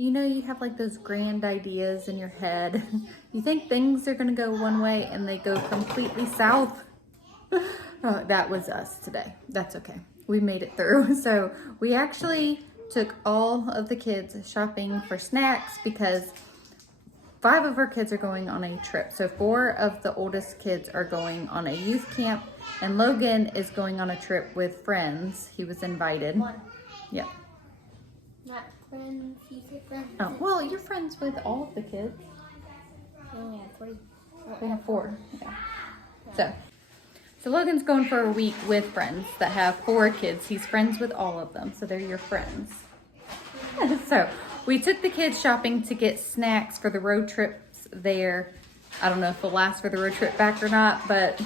You know, you have like those grand ideas in your head. You think things are gonna go one way and they go completely south. Oh, that was us today. That's okay. We made it through. So we actually took all of the kids shopping for snacks because 5 of our kids are going on a trip. So 4 of the oldest kids are going on a youth camp, and Logan is going on a trip with friends. He was invited. 1. Yeah. Not friends, you said friends. Oh, well, you're friends with all of the kids. We only have 3. We have 4. Yeah. So Logan's going for a week with friends that have 4 kids. He's friends with all of them, so they're your friends. So we took the kids shopping to get snacks for the road trips there. I don't know if it'll last for the road trip back or not, but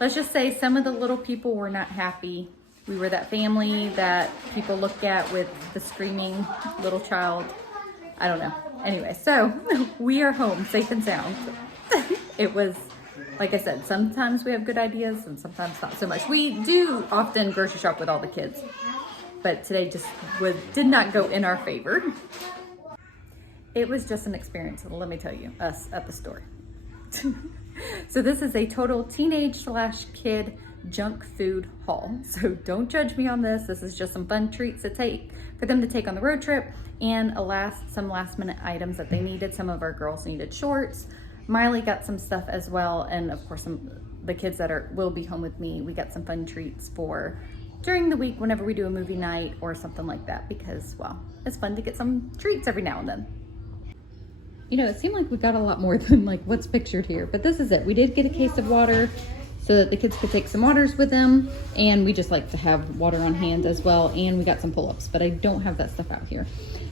let's just say some of the little people were not happy. We were that family that people look at with the screaming little child. I don't know. Anyway, so we are home safe and sound. It was, like I said, sometimes we have good ideas and sometimes not so much. We do often grocery shop with all the kids, but today just did not go in our favor. It was just an experience, let me tell you, us at the store. So this is a total teenage/kid junk food haul. So don't judge me on this. This is just some fun treats for them to take on the road trip, and some last minute items that they needed. Some of our girls needed shorts. Miley got some stuff as well, and of course the kids that will be home with me, we got some fun treats for during the week whenever we do a movie night or something like that, because, well, it's fun to get some treats every now and then. You know, it seemed like we got a lot more than like what's pictured here, but this is it. We did get a case of water so that the kids could take some waters with them, and we just like to have water on hand as well, and we got some pull-ups, but I don't have that stuff out here.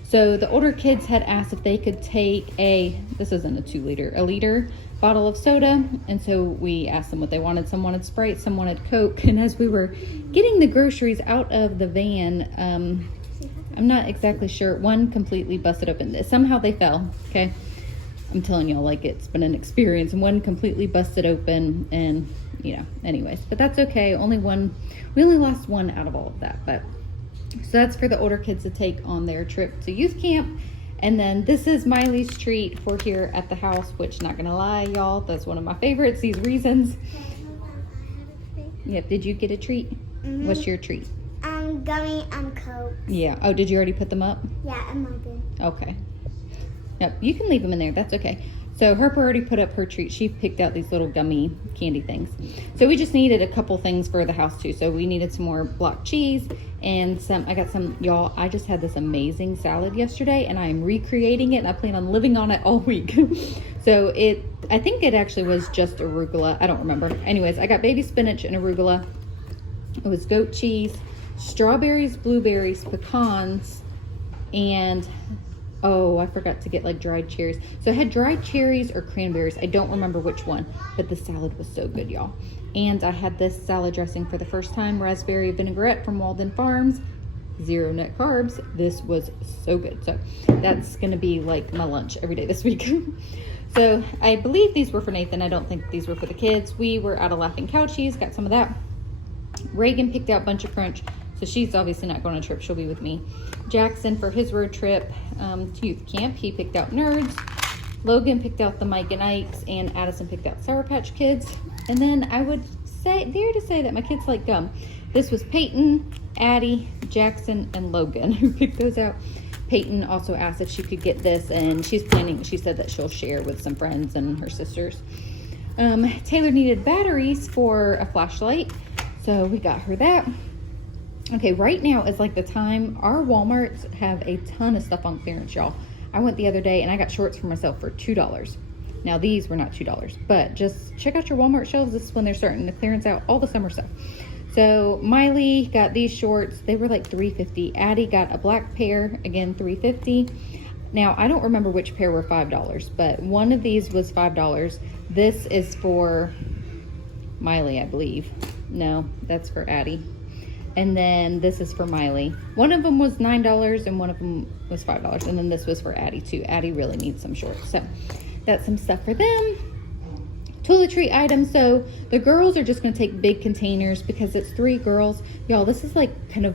So the older kids had asked if they could take this isn't a 2-liter, a liter bottle of soda, and so we asked them what they wanted. Some wanted Sprite, some wanted Coke, and as we were getting the groceries out of the van, I'm not exactly sure, one completely busted open. Somehow they fell, okay? I'm telling y'all, like, it's been an experience, and one completely busted open, and you know, anyways, but that's okay. We only lost one out of all of that, but so that's for the older kids to take on their trip to youth camp. And then this is Miley's treat for here at the house, which, not gonna lie, y'all, that's one of my favorites, these reasons. Yep, did you get a treat? Mm-hmm. What's your treat? Gummy Coke. Yeah. Oh, did you already put them up? Yeah, I'm open. Okay. Yep, you can leave them in there, that's okay. So Harper already put up her treat. She picked out these little gummy candy things. So we just needed a couple things for the house too. So we needed some more block cheese and y'all, I just had this amazing salad yesterday, and I am recreating it, and I plan on living on it all week. So I think it actually was just arugula. I don't remember. Anyways, I got baby spinach and arugula. It was goat cheese, strawberries, blueberries, pecans, and oh, I forgot to get like dried cherries. So I had dried cherries or cranberries. I don't remember which one, but the salad was so good, y'all. And I had this salad dressing for the first time, raspberry vinaigrette from Walden Farms, 0 net carbs. This was so good. So that's gonna be like my lunch every day this week. So I believe these were for Nathan. I don't think these were for the kids. We were out of Laughing Cow cheese, got some of that. Reagan picked out Bunch of Crunch. So she's obviously not going on a trip. She'll be with me. Jackson, for his road trip to youth camp, he picked out Nerds. Logan picked out the Mike and Ike's, and Addison picked out Sour Patch Kids. And then I would dare to say that my kids like gum. This was Peyton, Addie, Jackson, and Logan who picked those out. Peyton also asked if she could get this, and she said that she'll share with some friends and her sisters. Taylor needed batteries for a flashlight, so we got her that. Okay, right now is like the time. Our Walmarts have a ton of stuff on clearance, y'all. I went the other day and I got shorts for myself for $2. Now these were not $2, but just check out your Walmart shelves. This is when they're starting to clearance out all the summer stuff. So Miley got these shorts. They were like $3.50. Addie got a black pair, again $3.50. Now I don't remember which pair were $5, but one of these was $5. This is for Miley, I believe. No, that's for Addie. And then this is for Miley. One of them was $9 and one of them was $5. And then this was for Addie too. Addie really needs some shorts. So that's some stuff for them. toiletry items. So the girls are just going to take big containers because it's 3 girls. Y'all, this is like kind of,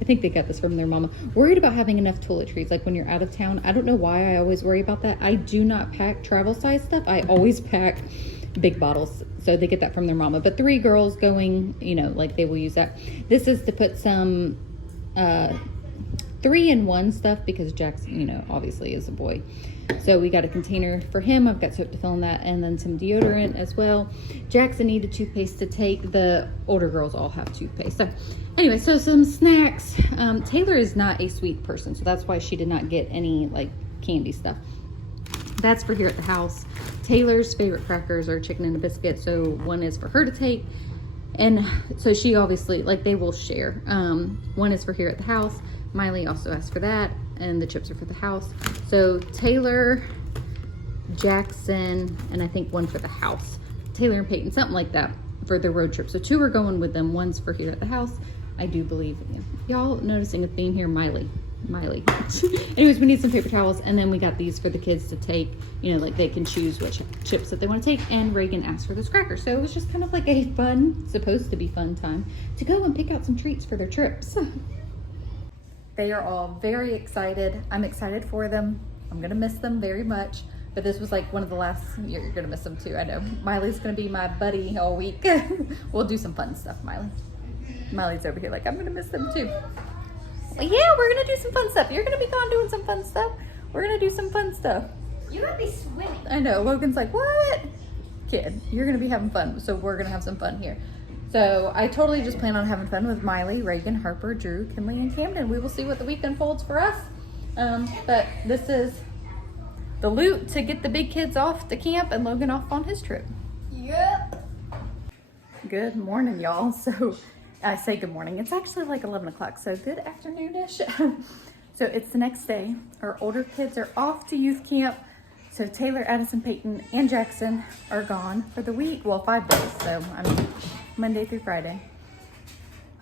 I think they got this from their mama. Worried about having enough toiletries like when you're out of town. I don't know why I always worry about that. I do not pack travel size stuff. I always pack big bottles. So they get that from their mama. But 3 girls going, you know, like they will use that. This is to put some 3-in-1 stuff because Jackson, you know, obviously is a boy. So we got a container for him. I've got soap to fill in that, and then some deodorant as well. Jackson needed toothpaste to take. The older girls all have toothpaste. So anyway, so some snacks. Taylor is not a sweet person, so that's why she did not get any like candy stuff. That's for here at the house. Taylor's favorite crackers are chicken and a biscuit, so one is for her to take. And so she obviously, like, they will share. One is for here at the house. Miley also asked for that, and the chips are for the house. So Taylor, Jackson, and I think one for the house. Taylor and Peyton, something like that for the road trip. So 2 are going with them. One's for here at the house. I do believe, y'all noticing a theme here, Miley. Anyways, we need some paper towels, and then we got these for the kids to take, you know, like they can choose which chips that they want to take. And Reagan asked for those crackers, so it was just kind of like a fun, supposed to be fun time to go and pick out some treats for their trips. They are all very excited. I'm excited for them. I'm gonna miss them very much, but this was like one of the last. You're gonna miss them too, I know. Miley's gonna be my buddy all week. We'll do some fun stuff, Miley's over here like, I'm gonna miss them too. Yeah, we're gonna do some fun stuff. You're gonna be gone doing some fun stuff. We're gonna do some fun stuff. You're gonna be swimming. I know. Logan's like, what? Kid, you're gonna be having fun. So we're gonna have some fun here. So I totally just plan on having fun with Miley, Reagan, Harper, Drew, Kinley, and Camden. We will see what the weekend holds for us. But this is the loot to get the big kids off to camp and Logan off on his trip. Yep. Good morning, y'all. So I say good morning. It's actually like 11 o'clock, so good afternoon-ish. So it's the next day. Our older kids are off to youth camp. So Taylor, Addison, Peyton, and Jackson are gone for the week. Well, 5 days. So Monday through Friday.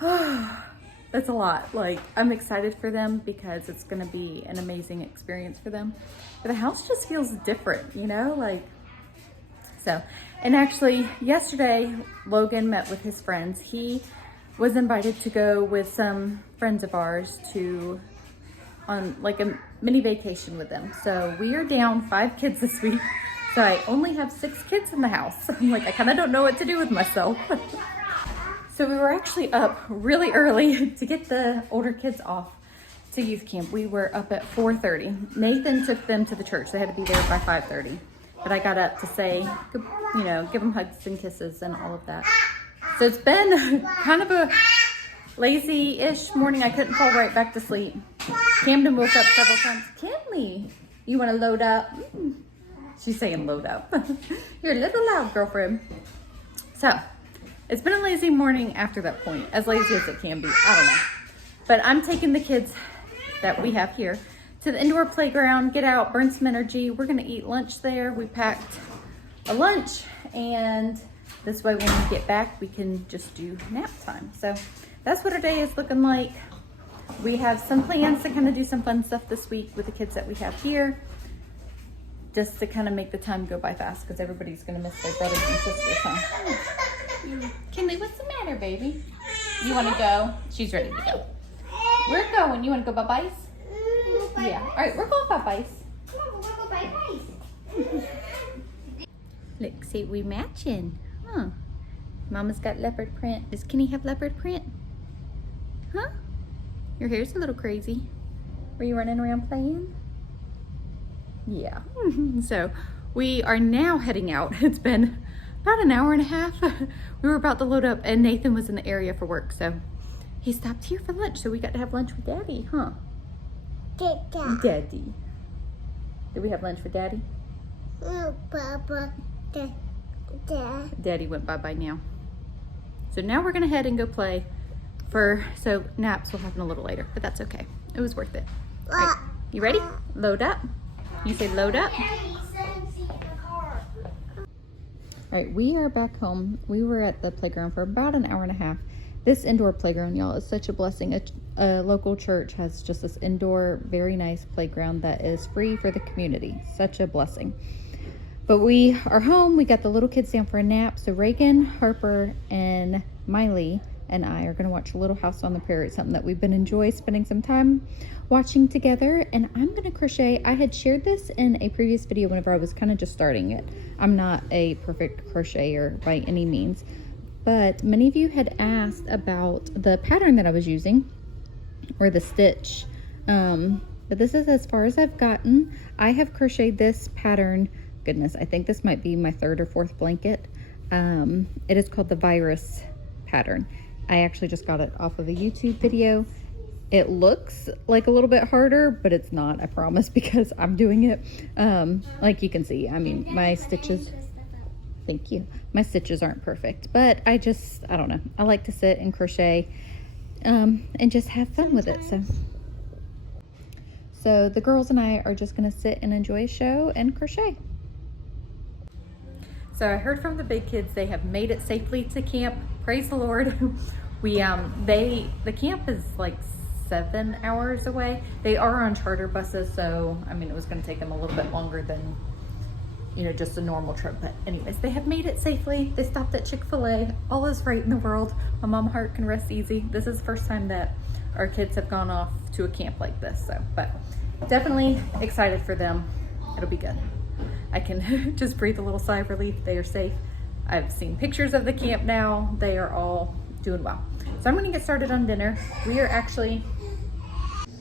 That's a lot. Like, I'm excited for them because it's going to be an amazing experience for them. But the house just feels different, you know, like, so. And actually, yesterday, Logan met with his friends. He was invited to go with some friends of ours on like a mini vacation with them. So we are down 5 kids this week. So I only have 6 kids in the house. I'm like, I kind of don't know what to do with myself. So we were actually up really early to get the older kids off to youth camp. We were up at 4:30. Nathan took them to the church. They had to be there by 5:30. But I got up to say, you know, give them hugs and kisses and all of that. So it's been kind of a lazy-ish morning. I couldn't fall right back to sleep. Camden woke up several times. Kinley, you want to load up? She's saying load up. You're a little loud, girlfriend. So it's been a lazy morning after that point. As lazy as it can be. I don't know. But I'm taking the kids that we have here to the indoor playground, get out, burn some energy. We're going to eat lunch there. We packed a lunch, and this way when we get back, we can just do nap time. So that's what our day is looking like. We have some plans to kind of do some fun stuff this week with the kids that we have here, just to kind of make the time go by fast because everybody's going to miss their brothers and sisters, huh? Kinley, what's the matter, baby? You want to go? She's ready to go. We're going. You want to go bye-byes? Yeah. All right, we're going bye-byes. Come on, we're gonna go bye-byes. Look, see, we matching. Huh. Mama's got leopard print. Does Kenny have leopard print? Huh? Your hair's a little crazy. Were you running around playing? Yeah. So we are now heading out. It's been about an hour and a half. We were about to load up and Nathan was in the area for work. So he stopped here for lunch. So we got to have lunch with Daddy, huh? Daddy. Did we have lunch for Daddy? No, Papa. Daddy went bye-bye now. So now we're gonna head and go play so naps will happen a little later, but that's okay. It was worth it. All right, you ready? Load up. You say load up. All right, we are back home. We were at the playground for about an hour and a half. This indoor playground, y'all, is such a blessing. A local church has just this indoor, very nice playground that is free for the community. Such a blessing. But we are home. We got the little kids down for a nap. So Reagan, Harper, and Miley and I are going to watch Little House on the Prairie. Something that we've been enjoying spending some time watching together. And I'm going to crochet. I had shared this in a previous video whenever I was kind of just starting it. I'm not a perfect crocheter by any means. But many of you had asked about the pattern that I was using, or the stitch. But this is as far as I've gotten. I have crocheted this pattern. Goodness, I think this might be my 3rd or 4th blanket. It is called the virus pattern. I actually just got it off of a YouTube video. It looks like a little bit harder, but it's not, I promise, because I'm doing it. Like you can see, I mean, my stitches, thank you. My stitches aren't perfect, but I don't know. I like to sit and crochet and just have fun with it. So the girls and I are just gonna sit and enjoy a show and crochet. So I heard from the big kids, they have made it safely to camp. Praise the Lord. The camp is like 7 hours away. They are on charter buses, so I mean, it was gonna take them a little bit longer than, you know, just a normal trip. But anyways, they have made it safely. They stopped at Chick-fil-A. All is right in the world. My mom heart can rest easy. This is the first time that our kids have gone off to a camp like this. So, but definitely excited for them. It'll be good. I can just breathe a little sigh of relief. They are safe. I've seen pictures of the camp now. They are all doing well. So I'm gonna get started on dinner. We are actually,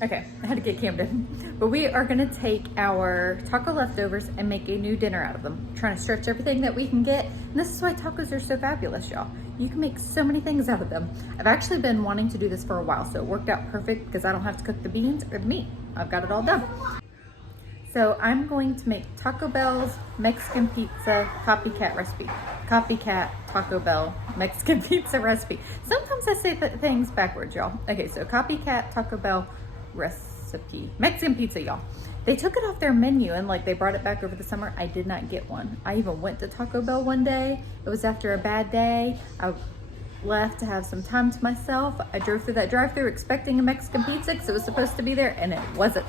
okay, I had to get Camden. But we are gonna take our taco leftovers and make a new dinner out of them. I'm trying to stretch everything that we can get. And this is why tacos are so fabulous, y'all. You can make so many things out of them. I've actually been wanting to do this for a while, so it worked out perfect because I don't have to cook the beans or the meat. I've got it all done. So I'm going to make Taco Bell's Mexican pizza copycat recipe. Copycat Taco Bell Mexican pizza recipe. Sometimes I say things backwards, y'all. Okay, so copycat Taco Bell recipe. Mexican pizza, y'all. They took it off their menu and like they brought it back over the summer. I did not get one. I even went to Taco Bell one day. It was after a bad day. I left to have some time to myself. I drove through that drive-thru expecting a Mexican pizza because it was supposed to be there and it wasn't.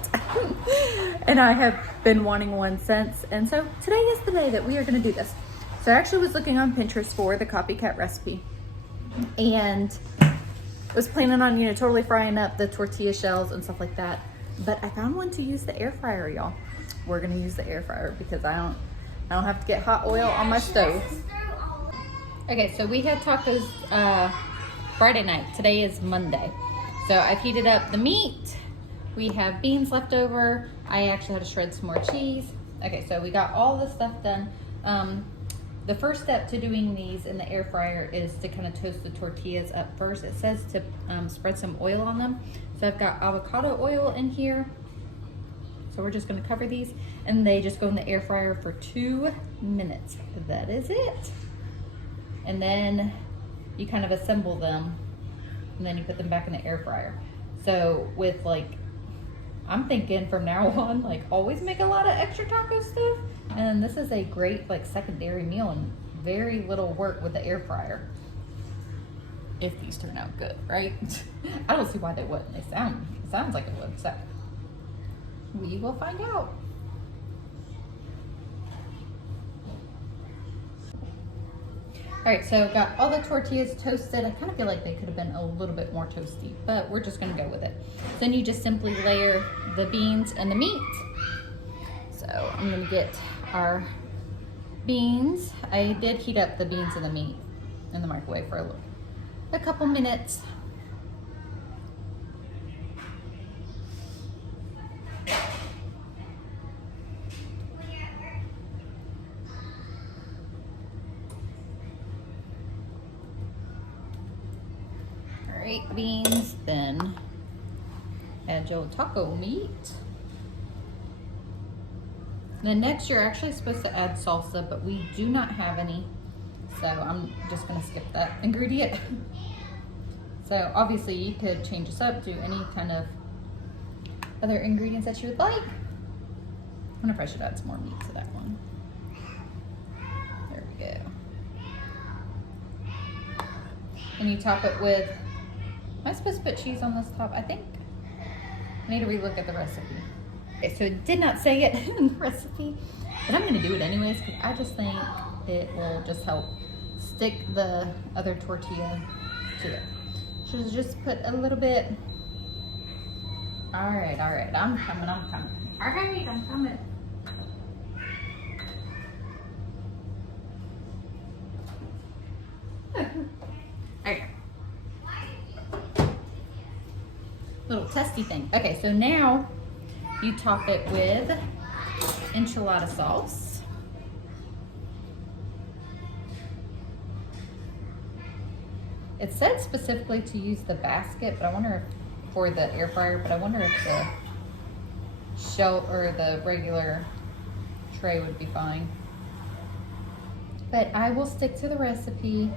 And I have been wanting one since. And so today is the day that we are going to do this. So I actually was looking on Pinterest for the copycat recipe and was planning on, you know, totally frying up the tortilla shells and stuff like that. But I found one to use the air fryer, y'all. We're going to use the air fryer because I don't have to get hot oil on my stove. Okay, so we had tacos Friday night. Today is Monday. So I've heated up the meat. We have beans left over. I actually had to shred some more cheese. Okay, so we got all the stuff done. The first step to doing these in the air fryer is to kind of toast the tortillas up first. It says to spread some oil on them. So I've got avocado oil in here. So we're just gonna cover these and they just go in the air fryer for 2 minutes. That is it. And then you kind of assemble them and then you put them back in the air fryer. So with like, I'm thinking from now on, like always make a lot of extra taco stuff. And this is a great like secondary meal and very little work with the air fryer. If these turn out good, right? I don't see why they wouldn't. It sounds like it would, so we will find out. All right, so got all the tortillas toasted. I kind of feel like they could have been a little bit more toasty, but we're just gonna go with it. Then you just simply layer the beans and the meat. So I'm gonna get our beans. I did heat up the beans and the meat in the microwave for a couple minutes. Beans, then add your taco meat. Then next you're actually supposed to add salsa, but we do not have any, so I'm just gonna skip that ingredient. So obviously you could change this up, do any kind of other ingredients that you would like. I wonder if I should add some more meat to that one. There we go. And you top it with, am I supposed to put cheese on this top? I think I need to relook at the recipe. Okay, so it did not say it in the recipe, but I'm gonna do it anyways because I just think it will just help stick the other tortilla to it. Should just put a little bit. All right, I'm coming. All right, I'm coming. Okay. Little testy thing. Okay, so now you top it with enchilada sauce. It said specifically to use the basket, but I wonder if for the air fryer, but I wonder if the shell or the regular tray would be fine. But I will stick to the recipe.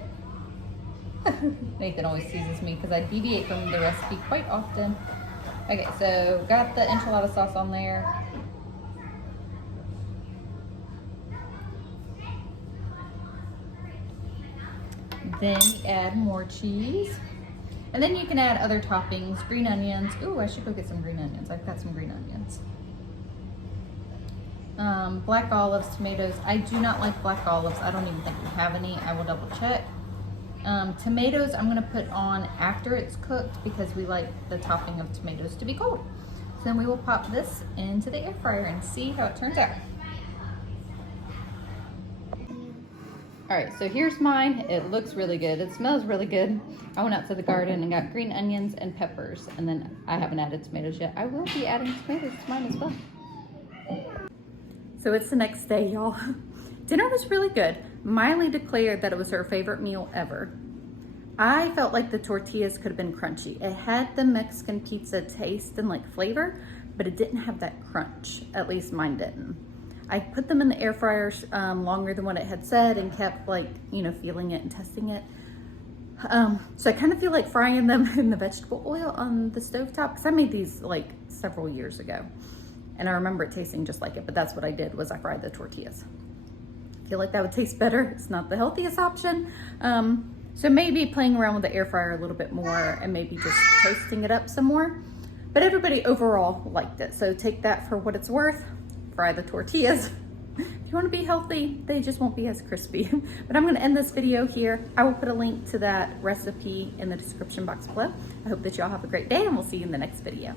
Nathan always teases me because I deviate from the recipe quite often. Okay, so got the enchilada sauce on there. Then you add more cheese. And then you can add other toppings, green onions. Ooh, I should go get some green onions. I've got some green onions. Black olives, tomatoes. I do not like black olives. I don't even think we have any. I will double check. Tomatoes I'm gonna put on after it's cooked because we like the topping of tomatoes to be cold. So then we will pop this into the air fryer and see how it turns out. All right, so here's mine. It looks really good. It smells really good. I went out to the garden and got green onions and peppers, and then I haven't added tomatoes yet. I will be adding tomatoes to mine as well. So it's the next day, y'all. Dinner was really good. Miley declared that it was her favorite meal ever. I felt like the tortillas could have been crunchy. It had the Mexican pizza taste and like flavor, but it didn't have that crunch. At least mine didn't. I put them in the air fryer longer than what it had said and kept like, you know, feeling it and testing it. So I kind of feel like frying them in the vegetable oil on the stovetop because I made these like several years ago. And I remember it tasting just like it, but that's what I did was I fried the tortillas. I feel like that would taste better. It's not the healthiest option. So maybe playing around with the air fryer a little bit more and maybe just toasting it up some more. But everybody overall liked it. So take that for what it's worth. Fry the tortillas. If you want to be healthy, they just won't be as crispy. But I'm going to end this video here. I will put a link to that recipe in the description box below. I hope that y'all have a great day and we'll see you in the next video.